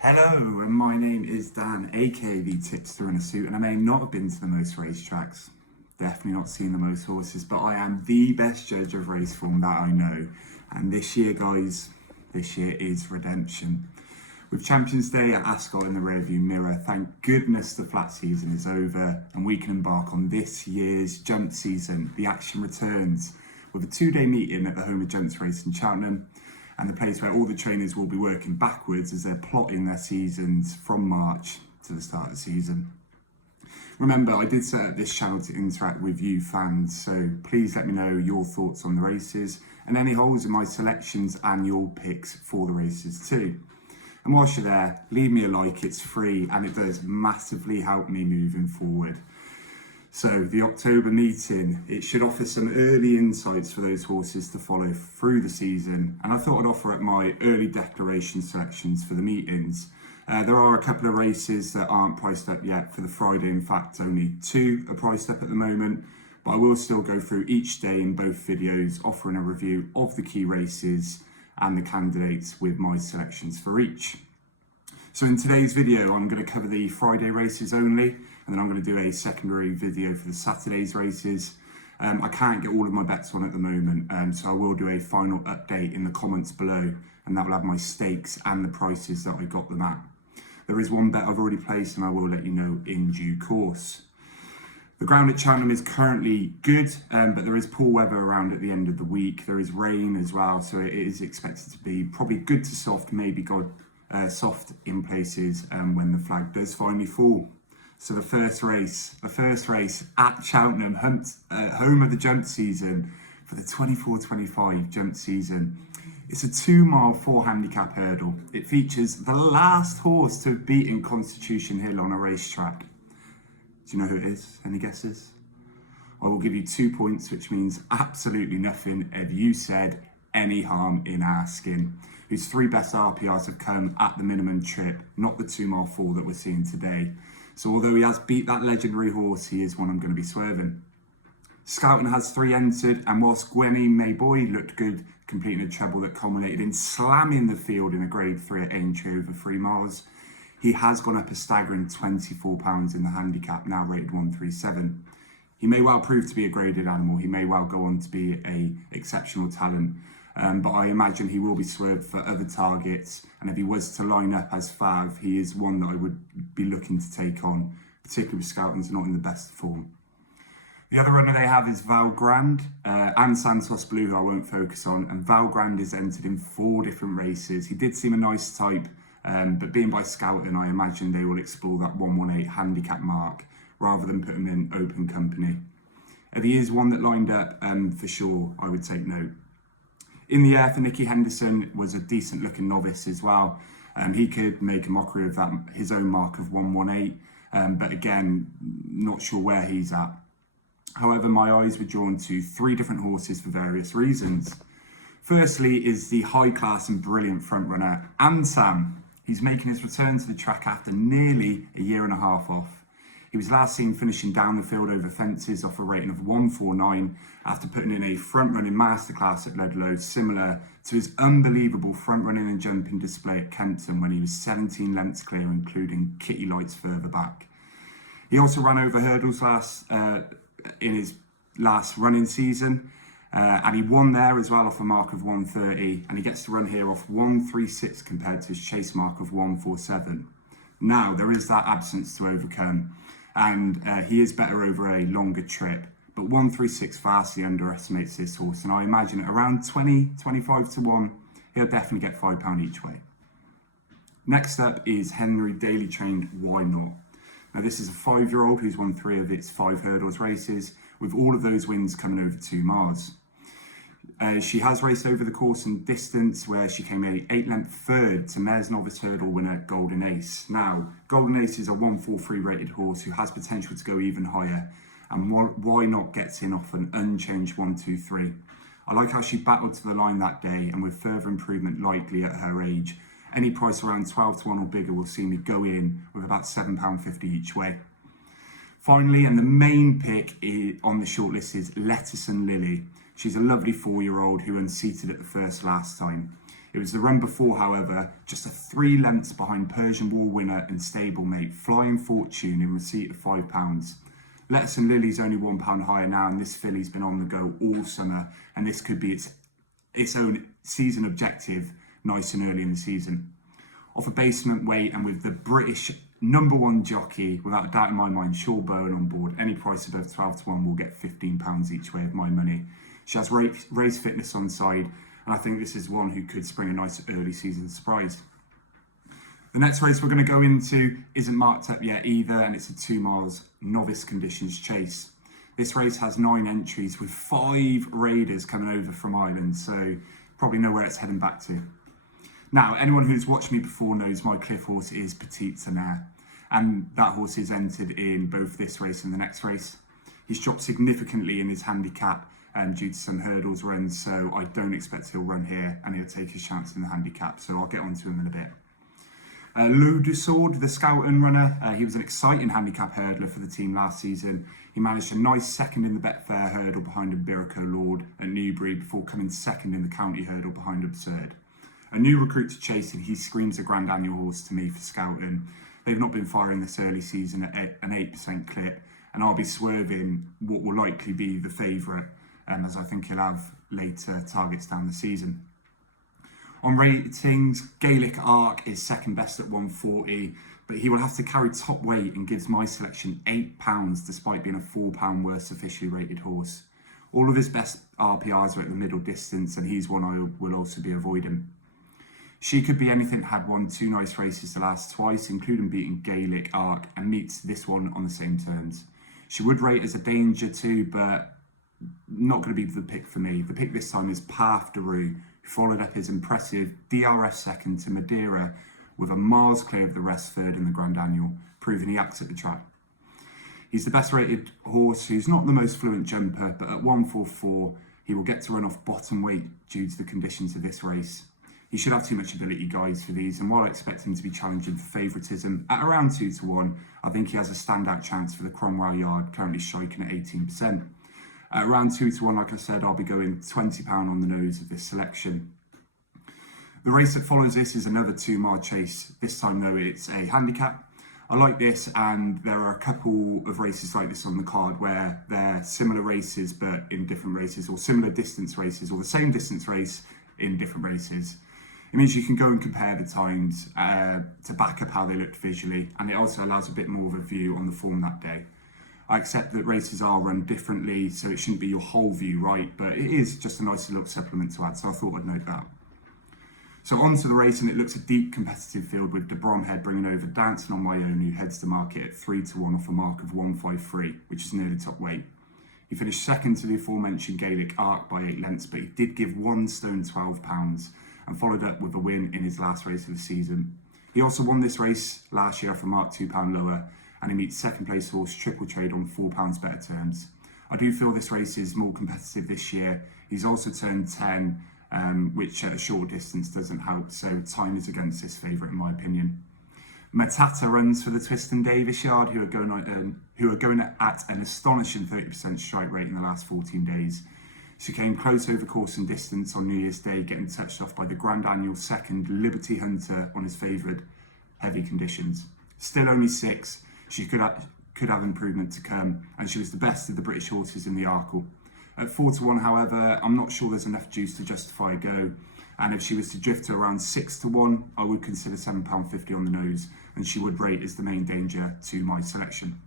Hello, and my name is Dan, aka the Tipster in a Suit, and I may not have been to the most racetracks, definitely not seen the most horses, but I am the best judge of race form that I know. And this year, guys, this year is redemption. With Champions Day at Ascot in the rearview mirror, thank goodness the flat season is over and we can embark on this year's jump season. The action returns with a 2-day meeting at the home of Jumps Race in Cheltenham, and the place where all the trainers will be working backwards as they're plotting their seasons from March to the start of the season. Remember, I did set up this channel to interact with you fans, so please let me know your thoughts on the races and any holes in my selections and your picks for the races too. And whilst you're there, leave me a like, it's free and it does massively help me moving forward. So the October meeting, it should offer some early insights for those horses to follow through the season. And I thought I'd offer up my early declaration selections for the meetings. There are a couple of races that aren't priced up yet for the Friday. In fact, only 2 are priced up at the moment. But I will still go through each day in both videos, offering a review of the key races and the candidates with my selections for each. So in today's video, I'm going to cover the Friday races only, and then I'm going to do a secondary video for the Saturday's races. I can't get all of my bets on at the moment, so I will do a final update in the comments below, and that will have my stakes and the prices that I got them at. There is one bet I've already placed, and I will let you know in due course. The ground at Cheltenham is currently good, but there is poor weather around at the end of the week. There is rain as well, so it is expected to be probably good to soft, maybe soft in places when the flag does finally fall. So the first race at Cheltenham, home of the jump season for the 24-25 jump season. It's a 2-mile 4 handicap hurdle. It features the last horse to have beaten Constitution Hill on a racetrack. Do you know who it is? Any guesses? I will give you 2 points, which means absolutely nothing if you said any harm in asking. Whose 3 best RPRs have come at the minimum trip, not the 2-mile 4 that we're seeing today. So although he has beat that legendary horse, he is one I'm going to be swerving. Skelton has 3 entered, and whilst Gwenny Mayboy looked good, completing a treble that culminated in slamming the field in a grade 3 at Aintree over 3 miles, he has gone up a staggering £24 in the handicap, now rated 137. He may well prove to be a graded animal. He may well go on to be an exceptional talent. But I imagine he will be swerved for other targets. And if he was to line up as Fav, he is one that I would be looking to take on, particularly with Skelton's not in the best form. The other runner they have is Valgrand and Santos Blue, who I won't focus on. And Valgrand is entered in 4 different races. He did seem a nice type, but being by Skelton, I imagine they will explore that 118 handicap mark rather than put him in open company. If he is one that lined up, for sure, I would take note. In the air for Nicky Henderson was a decent looking novice as well. He could make a mockery of that, his own mark of 118, but again, not sure where he's at. However, my eyes were drawn to 3 different horses for various reasons. Firstly is the high class and brilliant front runner, Ansam. He's making his return to the track after nearly a year and a half off. He was last seen finishing down the field over fences off a rating of 149 after putting in a front-running masterclass at Ludlow, similar to his unbelievable front-running and jumping display at Kempton when he was 17 lengths clear, including Kitty Lights further back. He also ran over hurdles in his last running season, and he won there as well off a mark of 130, and he gets to run here off 136 compared to his chase mark of 147. Now, there is that absence to overcome, and he is better over a longer trip, but 136 vastly underestimates this horse, and I imagine at around 20-25 to 1, he'll definitely get £5 each way. Next up is Henry Daly trained Why Not. Now, this is a 5-year-old who's won 3 of its 5 hurdles races, with all of those wins coming over 2 miles. She has raced over the course and distance, where she came a 8-length third to Mares Novice Hurdle winner Golden Ace. Now, Golden Ace is a 143 rated horse who has potential to go even higher, and Why Not gets in off an unchanged 123. I like how she battled to the line that day, and with further improvement likely at her age, any price around 12 to 1 or bigger will see me go in with about £7.50 each way. Finally, and the main pick on the shortlist is Lettuce and Lily. She's a lovely 4-year-old who unseated at the first last time. It was the run before, however, just a 3 lengths behind Persian War winner and stablemate Flying Fortune in receipt of £5. Lettuce and Lily's only £1 higher now, and this filly's been on the go all summer, and this could be its own season objective nice and early in the season. Off a basement weight and with the British #1 jockey, without a doubt in my mind, Shaw Bowen on board, any price above 12 to 1 will get £15 each way of my money. She has race fitness on side, and I think this is one who could spring a nice early season surprise. The next race we're going to go into isn't marked up yet either, and it's a 2 miles novice conditions chase. This race has 9 entries with 5 raiders coming over from Ireland, so probably know where it's heading back to. Now, anyone who's watched me before knows my cliff horse is Petite Tonnerre, and that horse is entered in both this race and the next race. He's dropped significantly in his handicap due to some hurdles run, so I don't expect he'll run here, and he'll take his chance in the handicap, so I'll get onto him in a bit. Lou Dussaud, the Skelton runner, he was an exciting handicap hurdler for the team last season. He managed a nice second in the Betfair hurdle behind Umbilical Lord at Newbury before coming second in the county hurdle behind Absurd. A new recruit to chase, and he screams a Grand Annual horse to me for Skelton. They've not been firing this early season at an 8% clip, and I'll be swerving what will likely be the favourite, as I think he'll have later targets down the season. On ratings, Gaelic Arc is second best at 140, but he will have to carry top weight and gives my selection £8 despite being a £4 worse officially rated horse. All of his best RPRs are at the middle distance, and he's one I will also be avoiding. She Could Be Anything had won 2 nice races the last twice, including beating Gaelic Arc, and meets this one on the same terms. She would rate as a danger too, but not going to be the pick for me. The pick this time is Path de Rue, who followed up his impressive DRS second to Madeira with a miles clear of the rest third in the Grand Annual, proving he acts at the track. He's the best rated horse who's not the most fluent jumper, but at 144 he will get to run off bottom weight due to the conditions of this race. He should have too much ability, guys, for these, and while I expect him to be challenging for favouritism at around 2 to 1, I think he has a standout chance for the Cromwell Yard, currently striking at 18%. At around 2 to 1, like I said, I'll be going £20 on the nose of this selection. The race that follows this is another 2 mile chase. This time, though, it's a handicap. I like this, and there are a couple of races like this on the card where they're similar races but in different races, or similar distance races, or the same distance race in different races. It means you can go and compare the times to back up how they looked visually, and it also allows a bit more of a view on the form that day. I accept that races are run differently, so it shouldn't be your whole view, right? But it is just a nice little supplement to add, so I thought I'd note that. So on to the race, and it looks a deep competitive field with De Bromhead bringing over Dancing on My Own, who heads to market at 3 to 1 off a mark of 153, which is nearly top weight. He finished second to the aforementioned Gaelic Arc by 8 lengths, but he did give 1 stone £12 and followed up with a win in his last race of the season. He also won this race last year off a mark £2 lower, and he meets second place horse Triple Trade on £4 better terms. I do feel this race is more competitive this year. He's also turned 10, which at a short distance doesn't help, so time is against this favourite in my opinion. Matata runs for the Twiston Davis Yard, who are going at an astonishing 30% strike rate in the last 14 days. She came close over course and distance on New Year's Day, getting touched off by the Grand Annual second Liberty Hunter on his favoured heavy conditions. Still only 6, she could have improvement to come, and she was the best of the British horses in the Arkle. At 4 to 1, however, I'm not sure there's enough juice to justify a go, and if she was to drift to around 6 to 1, I would consider £7.50 on the nose, and she would rate as the main danger to my selection.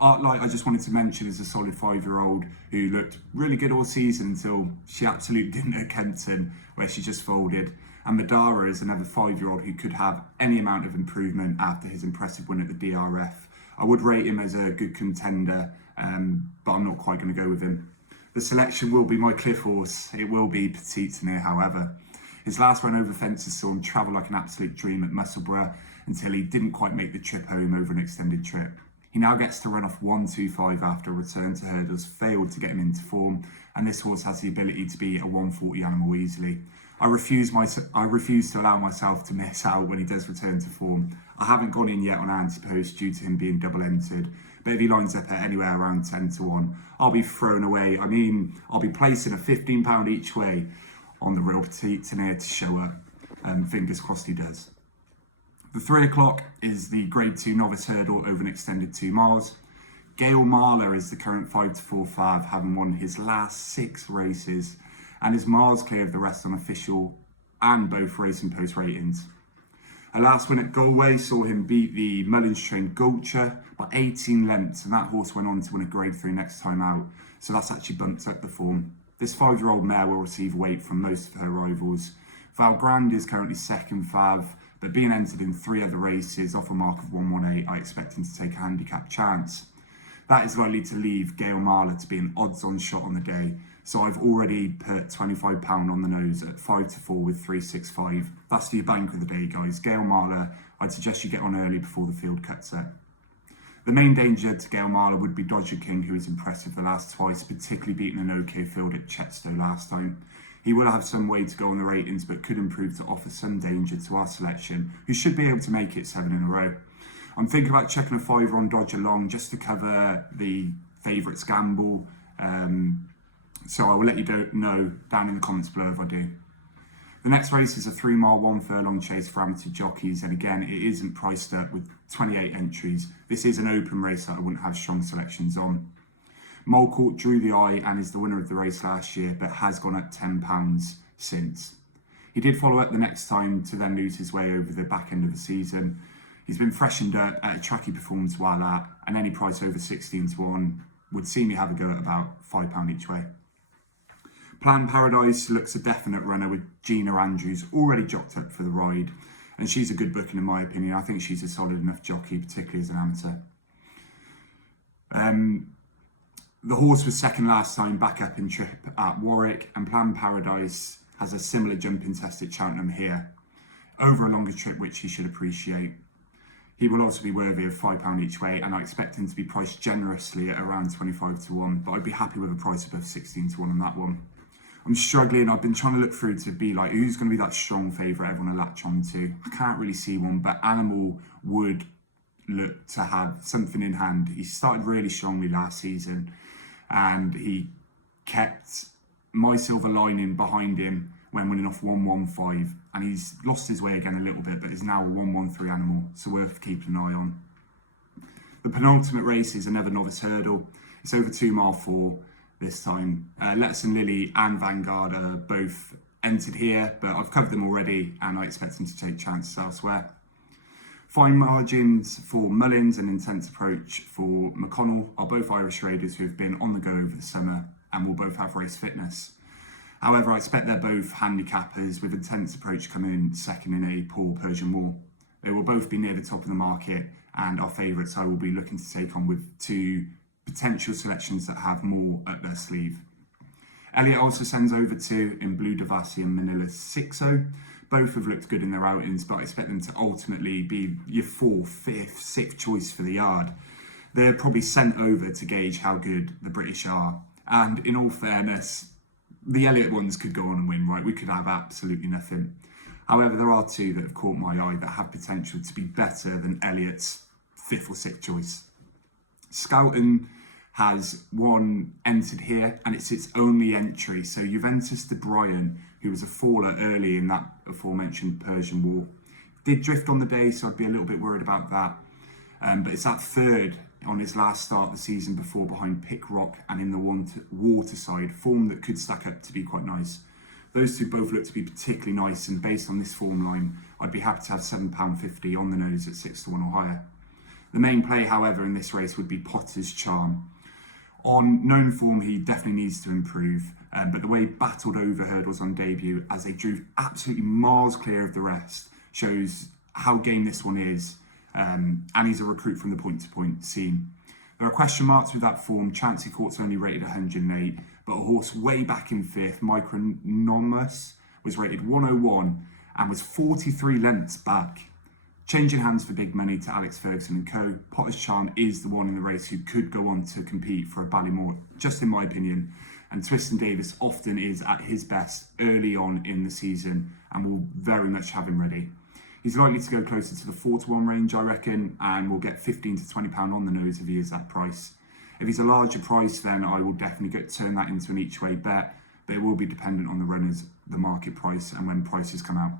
Artlight, I just wanted to mention, is a solid 5-year-old who looked really good all season until she absolutely didn't at Kempton, where she just folded. And Madara is another 5-year-old who could have any amount of improvement after his impressive win at the DRF. I would rate him as a good contender, but I'm not quite going to go with him. The selection will be my cliff horse. It will be Petite Tonnerre, however. His last run over fences saw him travel like an absolute dream at Musselburgh until he didn't quite make the trip home over an extended trip. He now gets to run off 125 after a return to hurdles failed to get him into form, and this horse has the ability to be a 140 animal easily. I refuse to allow myself to miss out when he does return to form. I haven't gone in yet on anti-post due to him being double entered, but if he lines up at anywhere around 10 to 1, I'll be thrown away. I mean, I'll be placing a £15 each way on the real petites and here to show up. Fingers crossed he does. The 3 o'clock is the Grade 2 novice hurdle over an extended 2 miles. Gail Marler is the current 5-4 fav, having won his last 6 races and is miles clear of the rest on official and both Racing Post ratings. Her last win at Galway saw him beat the Mullins-trained Gulcher by 18 lengths, and that horse went on to win a Grade 3 next time out, so that's actually bumped up the form. This 5-year-old mare will receive weight from most of her rivals. Valgrande is currently second fav, but being entered in 3 other races off a mark of 118, I expect him to take a handicap chance. That is likely to leave Gail Marler to be an odds-on shot on the day, so I've already put £25 on the nose at 5-4 with 365. That's your bank of the day, guys. Gail Marler, I'd suggest you get on early before the field cuts it. The main danger to Gail Marler would be Dodger King, who is impressive the last twice, particularly beating an OK field at Chettenham last time. He will have some way to go on the ratings, but could improve to offer some danger to our selection, who should be able to make it 7 in a row. I'm thinking about checking a 5 on Dodger Long just to cover the favourites gamble. So I will let you know down in the comments below if I do. The next race is a 3-mile, 1 furlong chase for amateur jockeys, and again, it isn't priced up with 28 entries. This is an open race that I wouldn't have strong selections on. Molecourt drew the eye and is the winner of the race last year, but has gone up £10 since. He did follow up the next time to then lose his way over the back end of the season. He's been freshened up at a track he performed while at, and any price over 16-1 would see me have a go at about £5 each way. Planned Paradise looks a definite runner with Gina Andrews already jocked up for the ride, and she's a good booking in my opinion. I think she's a solid enough jockey, particularly as an amateur. The horse was second last time back up in trip at Warwick, and Planned Paradise has a similar jumping test at Cheltenham here, over a longer trip, which he should appreciate. He will also be worthy of £5 each way, and I expect him to be priced generously at around 25-1, but I'd be happy with a price above 16-1 on that one. I'm struggling. I've been trying to look through to be like, who's going to be that strong favourite everyone will latch on to? I can't really see one, but Animal would look to have something in hand. He started really strongly last season, and he kept My Silver Lining behind him when winning off 115, and he's lost his way again a little bit, but is now a 113 Animal, so worth keeping an eye on. The penultimate race is another novice hurdle. It's over 2 mile 4 this time. Let's and Lily and Vanguard are both entered here, but I've covered them already, and I expect them to take chances elsewhere. Fine margins for Mullins and Intense Approach for McConnell are both Irish raiders who have been on the go over the summer and will both have race fitness. However, I expect they're both handicappers, with Intense Approach coming in second in a poor Persian War. They will both be near the top of the market, and our favourites I will be looking to take on with 2 potential selections that have more up their sleeve. Elliott also sends over 2 in Blue Devassi and Manila 6-0. Both have looked good in their outings, but I expect them to ultimately be your 4th, 5th, 6th choice for the yard. They're probably sent over to gauge how good the British are, and in all fairness, the Elliott ones could go on and win, right? We could have absolutely nothing. However, there are 2 that have caught my eye that have potential to be better than Elliott's 5th or 6th choice. Scouten has 1 entered here, and it's its only entry. So Juventus de Bryan, who was a faller early in that aforementioned Persian War, did drift on the day, so I'd be a little bit worried about that. But it's at 3rd on his last start of the season before, behind Pickrock and in the Waterside, form that could stack up to be quite nice. Those 2 both look to be particularly nice, and based on this form line, I'd be happy to have £7.50 on the nose at 6-1 or higher. The main play, however, in this race would be Potter's Charm. On known form, he definitely needs to improve, but the way he battled over hurdles on debut as they drew absolutely miles clear of the rest shows how game this one is, and he's a recruit from the point-to-point scene. There are question marks with that form. Chancy Court's only rated 108, but a horse way back in 5th, Micronomus, was rated 101 and was 43 lengths back. Changing hands for big money to Alex Ferguson and co. Potter's Charm is the one in the race who could go on to compete for a Ballymore, just in my opinion. And Twiston Davis often is at his best early on in the season and will very much have him ready. He's likely to go closer to the 4-1 range, I reckon, and will get £15 to £20 on the nose if he is that price. If he's a larger price, then I will definitely turn that into an each way bet, but it will be dependent on the runners the market price and when prices come out.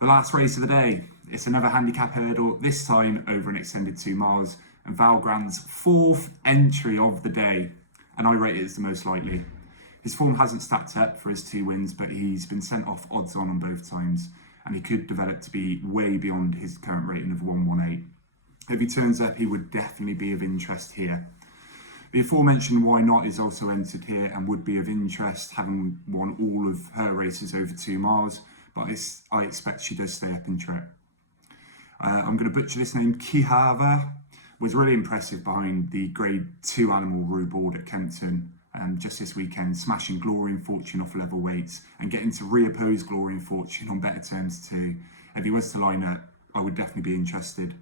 The last race of the day, it's another handicap hurdle, this time over an extended 2 miles, and Valgrand's 4th entry of the day, and I rate it as the most likely. His form hasn't stacked up for his 2 wins, but he's been sent off odds on both times, and he could develop to be way beyond his current rating of 118. If he turns up, he would definitely be of interest here. The aforementioned Why Not is also entered here and would be of interest, having won all of her races over 2 miles, but I expect she does stay up in trip. I'm going to butcher this name. Kihava was really impressive behind the Grade 2 animal Rubord at Kempton just this weekend, smashing Glory and Fortune off level weights and getting to reoppose Glory and Fortune on better terms too. If he was to line up, I would definitely be interested.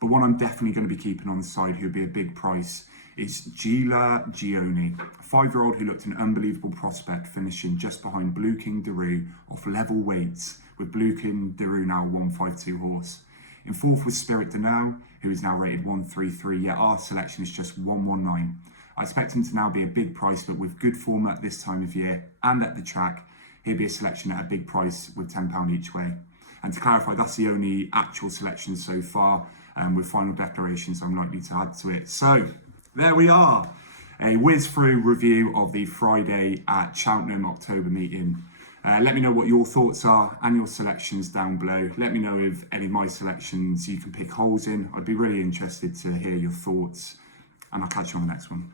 But one I'm definitely going to be keeping on the side, who would be a big price, is Gila Gioni, a 5-year-old who looked an unbelievable prospect, finishing just behind Blue King Daru off level weights, with Blue King Daru now 152 horse. In 4th was Spirit Danel, who is now rated 133, yet our selection is just 119. I expect him to now be a big price, but with good form at this time of year and at the track, he'll be a selection at a big price with £10 each way. And to clarify, that's the only actual selection so far, with final declarations I'm likely to add to it. So there we are, a whiz through review of the Friday at Cheltenham October meeting. Let me know what your thoughts are and your selections down below. Let me know if any of my selections you can pick holes in. I'd be really interested to hear your thoughts, and I'll catch you on the next one.